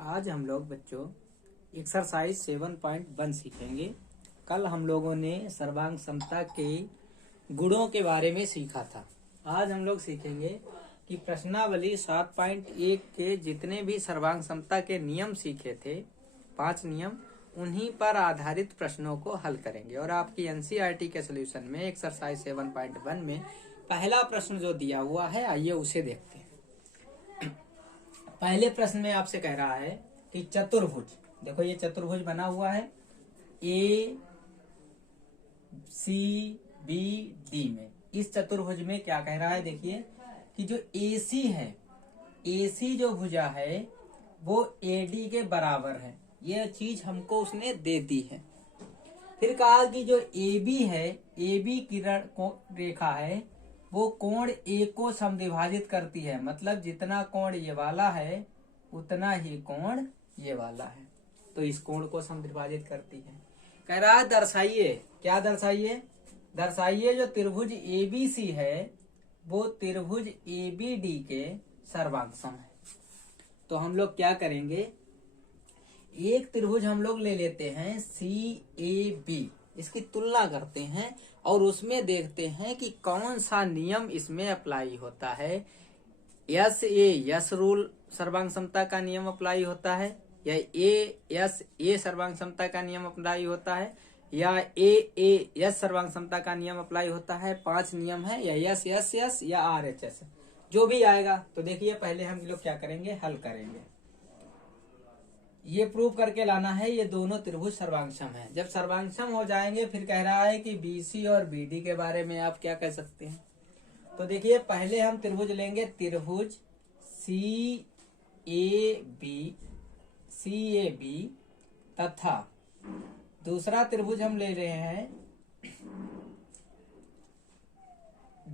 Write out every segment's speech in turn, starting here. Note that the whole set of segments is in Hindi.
आज हम लोग बच्चों एक्सरसाइज 7.1 सीखेंगे। कल हम लोगों ने सर्वांग समता के गुणों के बारे में सीखा था। आज हम लोग सीखेंगे कि प्रश्नावली 7.1 के जितने भी सर्वांग समता के नियम सीखे थे, 5 नियम, उन्हीं पर आधारित प्रश्नों को हल करेंगे। और आपकी एनसीईआरटी के सोल्यूशन में एक्सरसाइज 7.1 में पहला प्रश्न जो दिया हुआ है, आइए उसे देखते हैं। पहले प्रश्न में आपसे कह रहा है कि चतुर्भुज, देखो ये चतुर्भुज बना हुआ है ए सी बी डी में। इस चतुर्भुज में क्या कह रहा है, देखिए कि जो एसी है, एसी जो भुजा है वो एडी के बराबर है। यह चीज हमको उसने दे दी है। फिर कहा कि जो AB है, AB किरण रेखा है, वो कोण A को समद्विभाजित करती है। मतलब जितना कोण ये वाला है उतना ही कोण ये वाला है, तो इस कोण को समद्विभाजित करती है। कह रहा है दर्शाइए, क्या दर्शाइए? दर्शाइए जो त्रिभुज ABC है वो त्रिभुज ABD के सर्वांग सम है। तो हम लोग क्या करेंगे, एक त्रिभुज हम लोग ले लेते हैं CAB, इसकी तुलना करते हैं और उसमें देखते हैं कि कौन सा नियम इसमें अप्लाई होता है। यस रूल सर्वांग समता का नियम अप्लाई होता है, या ए सर्वांग समता का नियम अप्लाई होता है, या यस सर्वांग समता का नियम अप्लाई होता है। 5 नियम है, या यस या RHS, जो भी आएगा। तो देखिए पहले हम लोग क्या करेंगे, हल करेंगे। ये प्रूव करके लाना है ये दोनों त्रिभुज सर्वांगसम है। जब सर्वांगसम हो जाएंगे फिर कह रहा है कि BC और BD के बारे में आप क्या कह सकते हैं। तो देखिए पहले हम त्रिभुज लेंगे, त्रिभुज CAB तथा दूसरा त्रिभुज हम ले रहे हैं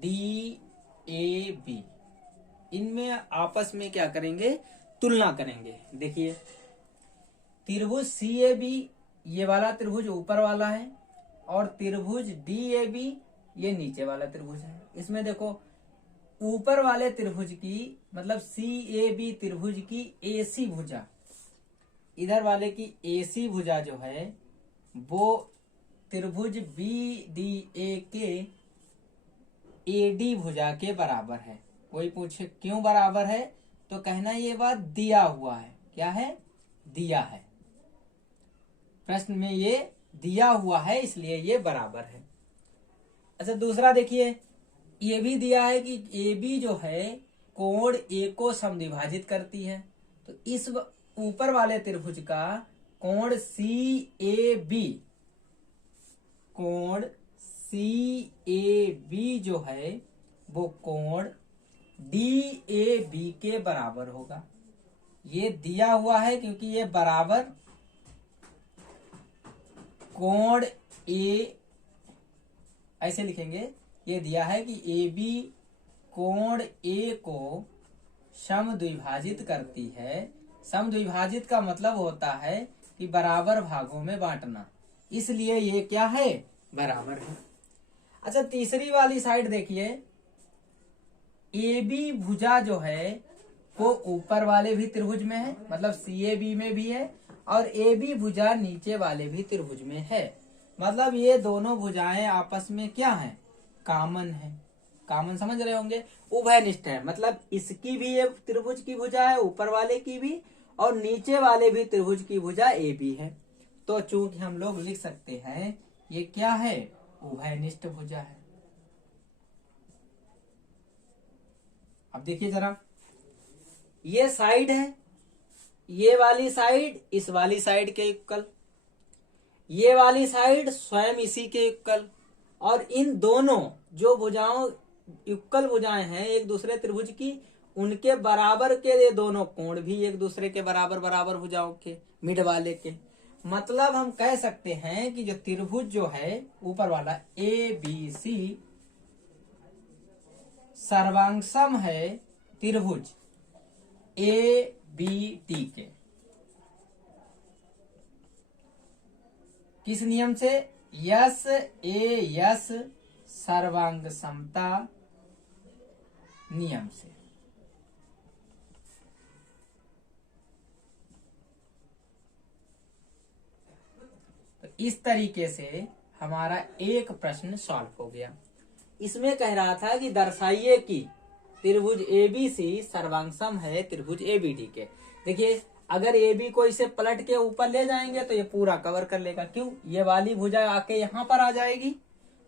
DAB। इनमें आपस में क्या करेंगे, तुलना करेंगे। देखिए त्रिभुज CAB ये वाला त्रिभुज ऊपर वाला है और त्रिभुज DAB ये नीचे वाला त्रिभुज है। इसमें देखो ऊपर वाले त्रिभुज की मतलब CAB त्रिभुज की AC भुजा, इधर वाले की AC भुजा जो है वो त्रिभुज BDA के AD भुजा के बराबर है। कोई पूछे क्यों बराबर है, तो कहना ये बात दिया हुआ है। क्या है? दिया है, प्रश्न में ये दिया हुआ है इसलिए ये बराबर है। अच्छा दूसरा देखिए, ये भी दिया है कि AB जो है कोण A को समद्विभाजित करती है। तो इस ऊपर वाले त्रिभुज का कोण CAB जो है वो कोण DAB के बराबर होगा। ये दिया हुआ है क्योंकि ये बराबर कोण A, ऐसे लिखेंगे, ये दिया है कि AB कोण A को समद्विभाजित करती है। समद्विभाजित का मतलब होता है कि बराबर भागों में बांटना, इसलिए ये क्या है, बराबर है। अच्छा तीसरी वाली साइड देखिए, AB भुजा जो है वो ऊपर वाले भी त्रिभुज में है, मतलब CAB में भी है, और AB भुजा नीचे वाले भी त्रिभुज में है। मतलब ये दोनों भुजाएं आपस में क्या है, कॉमन है। कॉमन समझ रहे होंगे, उभयनिष्ठ है। मतलब इसकी भी ये त्रिभुज की भुजा है, ऊपर वाले की भी, और नीचे वाले भी त्रिभुज की भुजा AB है। तो चूंकि हम लोग लिख सकते हैं ये क्या है, उभयनिष्ठ भुजा है। अब देखिए जरा, ये साइड है, ये वाली साइड इस वाली साइड के इक्वल, ये वाली साइड स्वयं इसी के इक्वल, और इन दोनों जो भुजाओं इक्वल भुजाएं हैं एक दूसरे त्रिभुज की, उनके बराबर के ये दोनों कोण भी एक दूसरे के बराबर बराबर भुजाओं के, मिड वाले के। मतलब हम कह सकते हैं कि जो त्रिभुज जो है ऊपर वाला ABC सर्वांगसम है त्रिभुज ABD के। किस नियम से? यस सर्वांग समता नियम से। इस तरीके से हमारा एक प्रश्न सॉल्व हो गया। इसमें कह रहा था कि दर्शाइए कि त्रिभुज एबीसी सर्वांगसम है त्रिभुज एबीडी के। देखिए अगर AB को इसे पलट के ऊपर ले जाएंगे तो ये पूरा कवर कर लेगा। क्यों? ये वाली भुजा आके यहाँ पर आ जाएगी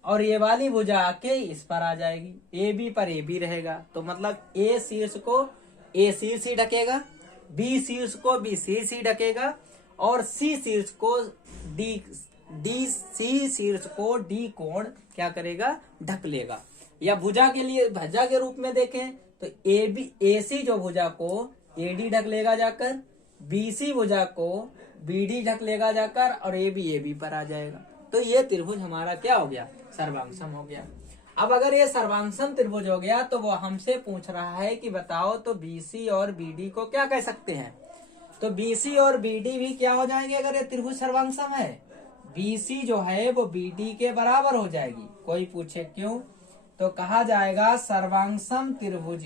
और ये वाली भुजा आके इस पर आ जाएगी। AB पर AB रहेगा, तो मतलब A शीर्ष को AC ढकेगा, B शीर्ष को BC ढकेगा और C शीर्ष को C शीर्ष को D कोण क्या करेगा? ढक लेगा। या भुजा के लिए भुजा के रूप में देखें तो AC जो भुजा को AD ढक लेगा जाकर, BC भुजा को BD ढक लेगा जाकर और AB पर आ जाएगा। तो ये त्रिभुज हमारा क्या हो गया? सर्वांगसम हो गया। अब अगर ये सर्वांगसम त्रिभुज हो गया तो वो हमसे पूछ रहा है कि बताओ तो BC और BD को क्या कह सकते हैं? तो BC और BD भी क्या हो जाएंगे अगर ये त्रिभुज सर्वांगसम है? BC जो है वो BD के बराबर हो जाएगी। कोई पूछे क्यों? तो कहा जाएगा सर्वांगसम त्रिभुज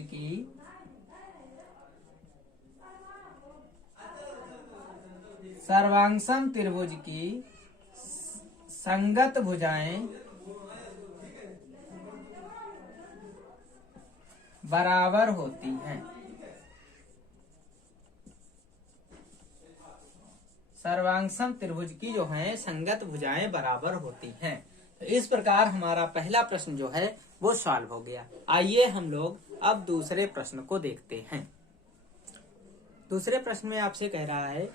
की संगत भुजाएं बराबर होती हैं। सर्वांगसम त्रिभुज की जो है संगत भुजाएं बराबर होती हैं। तो इस प्रकार हमारा पहला प्रश्न जो है वो सॉल्व हो गया। आइए हम लोग अब दूसरे प्रश्न को देखते हैं। दूसरे प्रश्न में आपसे कह रहा है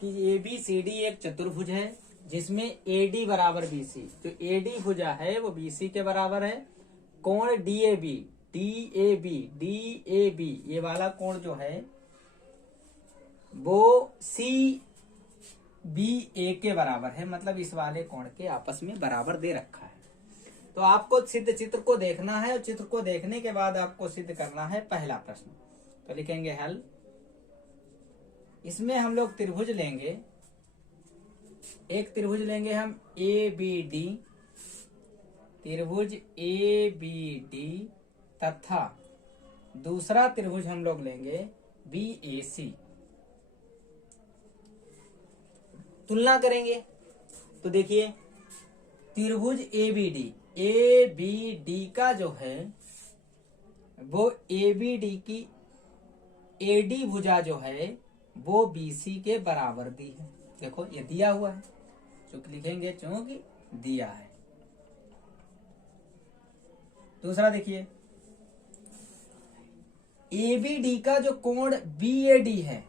कि ABCD एक चतुर्भुज है जिसमें AD बराबर BC, जो AD भुजा है वो BC के बराबर है। कोण DAB ये वाला कोण जो है वो CBA के बराबर है, मतलब इस वाले कोण के आपस में बराबर दे रखा है। तो आपको सिद्ध चित्र को देखना है और चित्र को देखने के बाद आपको सिद्ध करना है पहला प्रश्न। तो लिखेंगे हल। इसमें हम लोग त्रिभुज लेंगे, एक त्रिभुज लेंगे हम ABD, त्रिभुज ABD तथा दूसरा त्रिभुज हम लोग लेंगे BAC। तुलना करेंगे तो देखिए त्रिभुज ABD का जो है वो ABD की AD भुजा जो है वो BC के बराबर दी है। देखो ये दिया हुआ है, चूंकि लिखेंगे चूंकि दिया है। दूसरा देखिए ABD का जो कोण BAD है,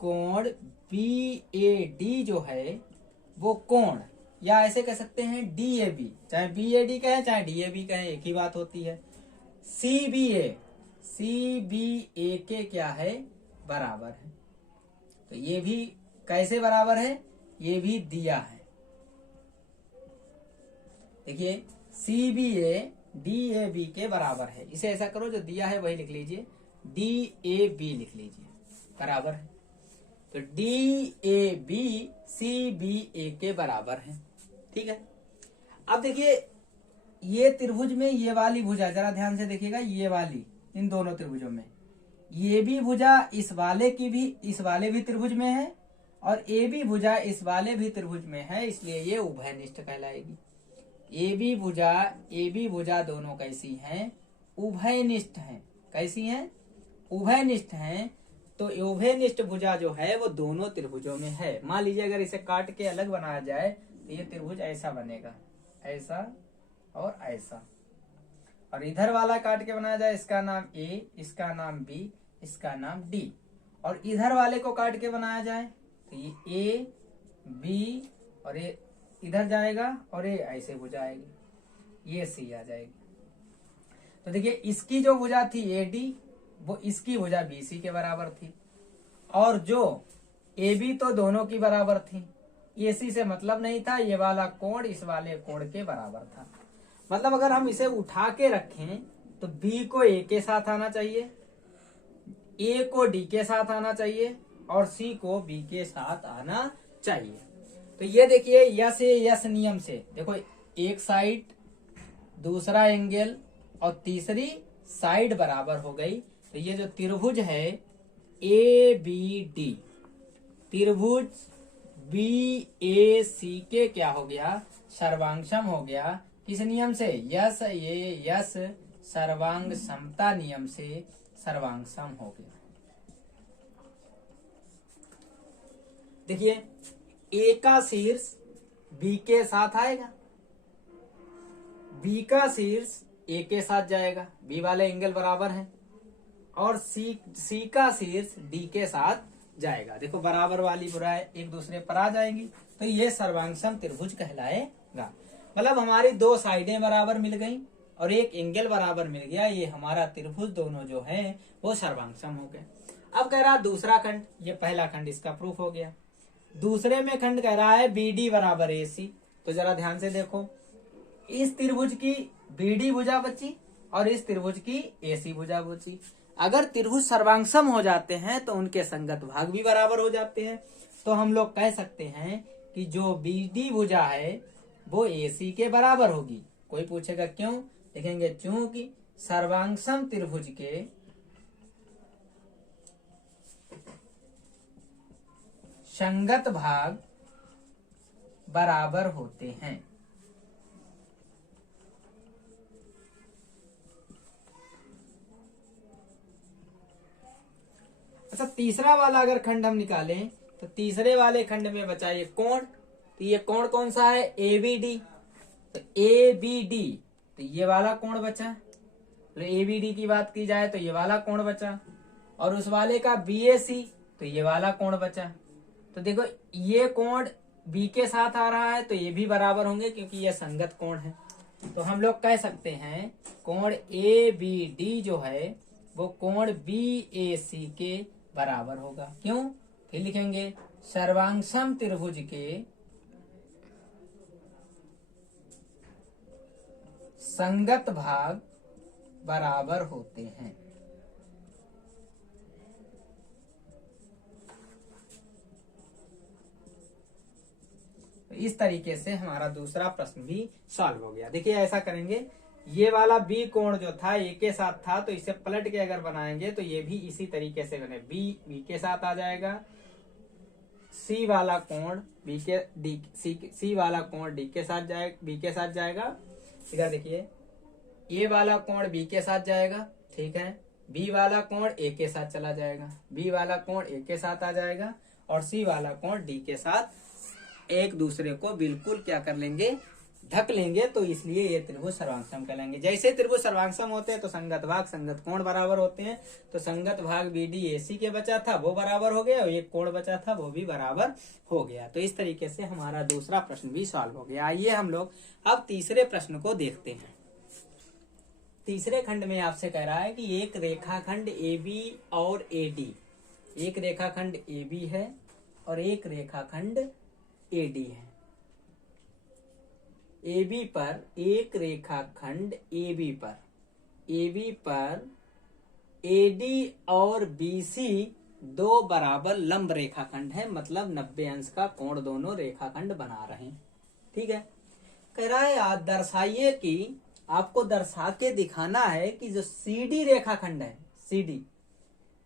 कोण BAD जो है वो कोण, या ऐसे कह सकते हैं DAB, चाहे BAD कहे चाहे DAB कहे एक ही बात होती है। CBA के क्या है? बराबर है। तो ये भी कैसे बराबर है? ये भी दिया है। देखिए CBA DAB के बराबर है। इसे ऐसा करो जो दिया है वही लिख लीजिए, DAB लिख लीजिए, बराबर है। तो DAB CBA के बराबर है। ठीक है। अब देखिए ये त्रिभुज में ये वाली भुजा, जरा ध्यान से देखिएगा, ये वाली इन दोनों त्रिभुजों में ये भी भुजा इस वाले भी त्रिभुज में है और ए बी भुजा इस वाले भी त्रिभुज में है, इसलिए ये उभयनिष्ठ कहलाएगी। ए बी भुजा दोनों कैसी हैं? उभयनिष्ठ हैं। कैसी हैं? उभयनिष्ठ हैं। तो उभयनिष्ठ भुजा जो है वो दोनों त्रिभुजों में है। मान लीजिए अगर इसे काट के अलग बनाया जाए तो ये त्रिभुज ऐसा बनेगा, ऐसा और ऐसा, और इधर वाला काट के बनाया जाए इसका नाम ए, इसका नाम बी, इसका नाम डी, और इधर वाले को काट के बनाया जाए तो ये ए बी और ये इधर जाएगा और ये ऐसे भुजा आएगी, ये सी आ जाएगी। तो देखिए इसकी जो भुजा थी ए डी वो इसकी भुजा बी सी के बराबर थी, और जो ए बी तो दोनों की बराबर थी। ए सी से मतलब नहीं था, ये वाला कोण इस वाले कोण के बराबर था। मतलब अगर हम इसे उठा के रखें तो बी को ए के साथ आना चाहिए, ए को डी के साथ आना चाहिए और सी को बी के साथ आना चाहिए। तो ये देखिए यस यस नियम से देखो, एक साइड, दूसरा एंगल और तीसरी साइड बराबर हो गई। तो ये जो त्रिभुज है ए बी डी, त्रिभुज बी ए सी के क्या हो गया, सर्वांग सम हो गया। किस नियम से, यस सर्वांग समता नियम से सर्वांग सम हो गया। देखिए ए का शीर्ष बी के साथ आएगा, बी का शीर्ष ए के साथ जाएगा, बी वाले एंगल बराबर हैं, और सी का शीर्ष डी के साथ जाएगा। देखो बराबर वाली बुराई एक दूसरे पर आ जाएंगी, तो ये सर्वांग सम त्रिभुज कहलाएगा। मतलब हमारी दो साइडें बराबर मिल गई और एक एंगल बराबर मिल गया, ये हमारा त्रिभुज दोनों जो है वो सर्वांग सम हो गए। अब कह रहा दूसरा खंड, ये पहला खंड इसका प्रूफ हो गया। दूसरे में खंड कह रहा है बी डी बराबर ए सी। तो जरा ध्यान से देखो, इस त्रिभुज की बी डी भुजा बची और इस त्रिभुज की ए सी भुजा बची। अगर त्रिभुज सर्वांग सम हो जाते हैं तो उनके संगत भाग भी बराबर हो जाते हैं। तो हम लोग कह सकते हैं कि जो बी डी भुजा है वो ए सी के बराबर होगी। कोई पूछेगा क्यों, देखेंगे क्योंकि सर्वांग सम त्रिभुज के संगत भाग बराबर होते हैं। अच्छा, तीसरा वाला अगर खंड हम निकालें तो तीसरे वाले खंड में बचा ये कोण। तो ये कोण कौन सा है, ए बी डी। तो ए बी डी, तो ये वाला कोण बचा। तो ए बी डी की बात की जाए तो ये वाला कोण बचा, और उस वाले का बी ए सी, तो ये वाला कोण बचा। तो देखो ये कोण बी के साथ आ रहा है तो ये भी बराबर होंगे क्योंकि ये संगत कोण है। तो हम लोग कह सकते हैं कोण ए बी डी जो है वो कोण बी ए सी के बराबर होगा। क्यों, फिर लिखेंगे सर्वांग सम त्रिभुज के संगत भाग बराबर होते हैं। इस तरीके से हमारा दूसरा प्रश्न भी सॉल्व हो गया। देखिए ऐसा करेंगे, ये वाला बी कोण जो था ए के साथ था तो इसे पलट के अगर बनाएंगे तो ये भी इसी तरीके से बने, बी के साथ आ जाएगा, सी वाला कोण बी के डी सी वाला कोण डी के साथ जाएगा, बी के साथ जाएगा। इधर देखिए ए वाला कोण बी के साथ जाएगा, ठीक है, बी वाला कोण ए के साथ चला जाएगा, बी वाला कोण ए के साथ आ जाएगा, और सी वाला कोण डी के साथ एक दूसरे को बिल्कुल क्या कर लेंगे, ढक लेंगे। तो इसलिए ये त्रिभुज सर्वांग सम कहलाएंगे। जैसे त्रिभुज सर्वांग सम होते हैं तो संगत भाग संगत कोण बराबर होते हैं। तो संगत भाग बी डी ए सी के बचा था वो बराबर हो गया, और एक कोण बचा था वो भी बराबर हो गया। तो इस तरीके से हमारा दूसरा प्रश्न भी सॉल्व हो गया। आइए हम लोग अब तीसरे प्रश्न को देखते हैं। तीसरे खंड में आपसे कह रहा है कि एक रेखाखंड ए बी और ए डी, एक रेखाखंड ए बी है और एक रेखाखंड ए डी है। ए बी पर एक रेखाखंड ए बी पर ए डी और बी सी दो बराबर लंब रेखाखंड है, मतलब 90 अंश का कोण दोनों रेखाखंड बना रहे हैं। ठीक है, कह रहा है आप दर्शाइए कि आपको दर्शा के दिखाना है कि जो सी डी रेखाखंड है, सी डी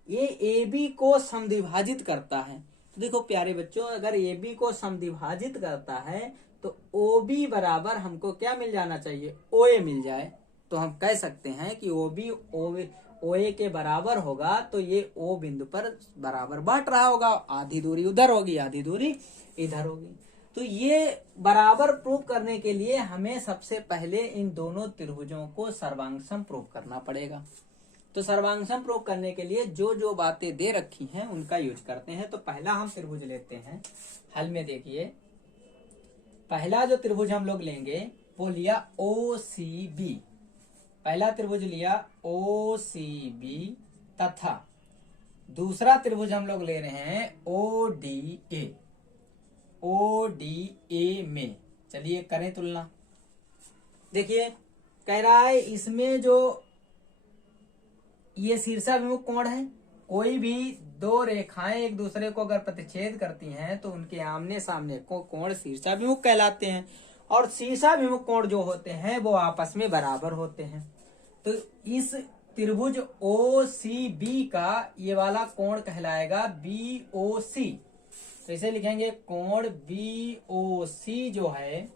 ये ए बी को समद्विभाजित करता है। तो देखो प्यारे बच्चों, अगर ए बी को समद्विभाजित करता है तो ओ बी बराबर हमको क्या मिल जाना चाहिए, ओ ए मिल जाए। तो हम कह सकते हैं कि ओ बी ओ ए के बराबर होगा, तो ये ओ बिंदु पर बराबर बांट रहा होगा, आधी दूरी उधर होगी आधी दूरी इधर होगी। तो ये बराबर प्रूव करने के लिए हमें सबसे पहले इन दोनों त्रिभुजों को सर्वांग सम प्रूव करना पड़ेगा। तो सर्वांग सम प्रूव करने के लिए जो जो बातें दे रखी हैं उनका यूज करते हैं। तो पहला हम त्रिभुज लेते हैं। हल में देखिए, पहला जो त्रिभुज हम लोग लेंगे वो लिया ओ सी बी, पहला त्रिभुज लिया ओ सी बी, तथा दूसरा त्रिभुज हम लोग ले रहे हैं O D A. O D A में चलिए करें तुलना। देखिए कह रहा है इसमें जो ये शीर्षाभिमुख कोण है, कोई भी दो रेखाएं एक दूसरे को अगर प्रतिच्छेद करती हैं तो उनके आमने सामने को कोण शीर्षाभिमुख कहलाते हैं, और शीर्षाभिमुख कोण जो होते हैं वो आपस में बराबर होते हैं। तो इस त्रिभुज ओ सी बी का ये वाला कोण कहलाएगा बी ओ सी। तो इसे लिखेंगे कोण BOC जो है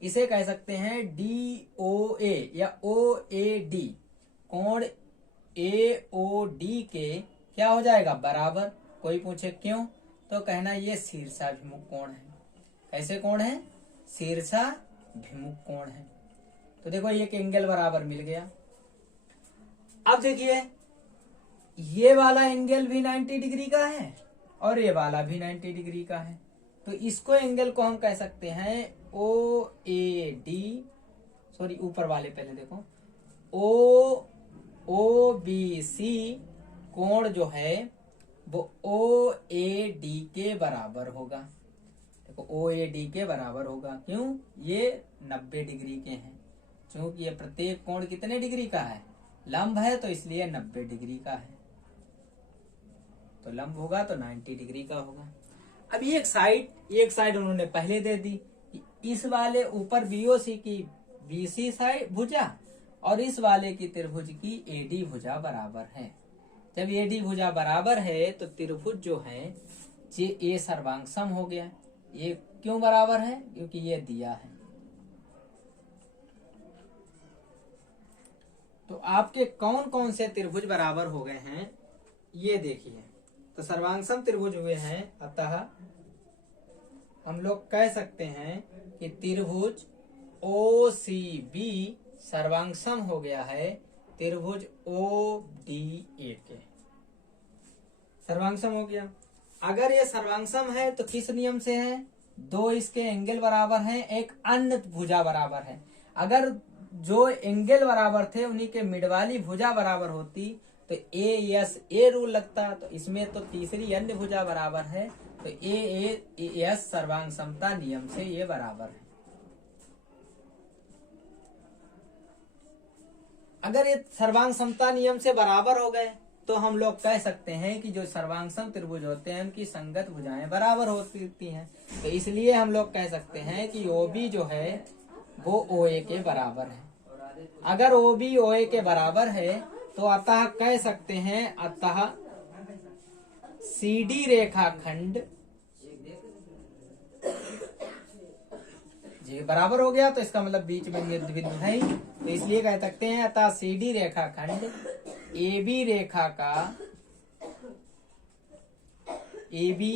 इसे कह सकते हैं DOA या OAD। कोण AOD के क्या हो जाएगा बराबर। कोई पूछे क्यों, तो कहना ये शीर्षाभिमुख कोण है। कैसे कोण है, शीर्षाभिमुख कोण है। तो देखो ये एंगल बराबर मिल गया। अब देखिए ये वाला एंगल भी 90 डिग्री का है और ये वाला भी 90 डिग्री का है। तो इसको एंगल को हम कह सकते हैं OAD, सॉरी ऊपर वाले पहले देखो, OBC कोण जो है वो OAD के बराबर होगा। देखो OAD के बराबर होगा, क्यों, ये 90 डिग्री के हैं। क्योंकि ये प्रत्येक कोण कितने डिग्री का है, लंब है, तो इसलिए 90 डिग्री का है। तो लंब होगा तो 90 डिग्री का होगा। अब एक साइड उन्होंने पहले दे दी कि इस वाले ऊपर BOC की BC साइड भुजा और इस वाले की त्रिभुज की AD भुजा बराबर है। जब AD भुजा बराबर है तो त्रिभुज जो है ये सर्वांग सम हो गया। ये क्यों बराबर है, क्योंकि ये दिया है। तो आपके कौन कौन से त्रिभुज बराबर हो गए हैं ये देखिए। तो सर्वांगसम त्रिभुज हुए हैं, अतः हम लोग कह सकते हैं कि त्रिभुज OCB सर्वांगसम हो गया है त्रिभुज ODA के। सर्वांगसम हो गया। अगर ये सर्वांगसम है तो किस नियम से है, दो इसके एंगल बराबर हैं, एक अन्य भुजा बराबर है। अगर जो एंगल बराबर थे उन्हीं के मिड वाली भुजा बराबर होती तो AS रूल लगता। तो इसमें तो तीसरी अन्य भुजा बराबर है, तो AS सर्वांग समता नियम से ये बराबर है। अगर ये सर्वांग समता नियम से बराबर हो गए तो हम लोग कह सकते हैं कि जो सर्वांगसम त्रिभुज होते हैं उनकी संगत भुजाएं बराबर होती हैं। तो इसलिए हम लोग कह सकते हैं कि OB जो है वो OA के बराबर है। अगर OB OA के बराबर है तो अतः कह सकते हैं, अतः CD रेखाखंड जी बराबर हो गया। तो इसका मतलब बीच में बिंदु है ही, तो इसलिए कह सकते हैं अतः CD रेखाखंड AB रेखा का AB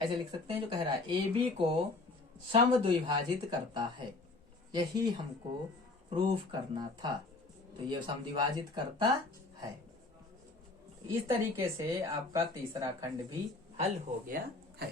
ऐसे लिख सकते हैं, जो कह रहा है AB को समद्विभाजित करता है। यही हमको प्रूफ करना था। तो ये समद्विभाजित करता है। इस तरीके से आपका तीसरा खंड भी हल हो गया है।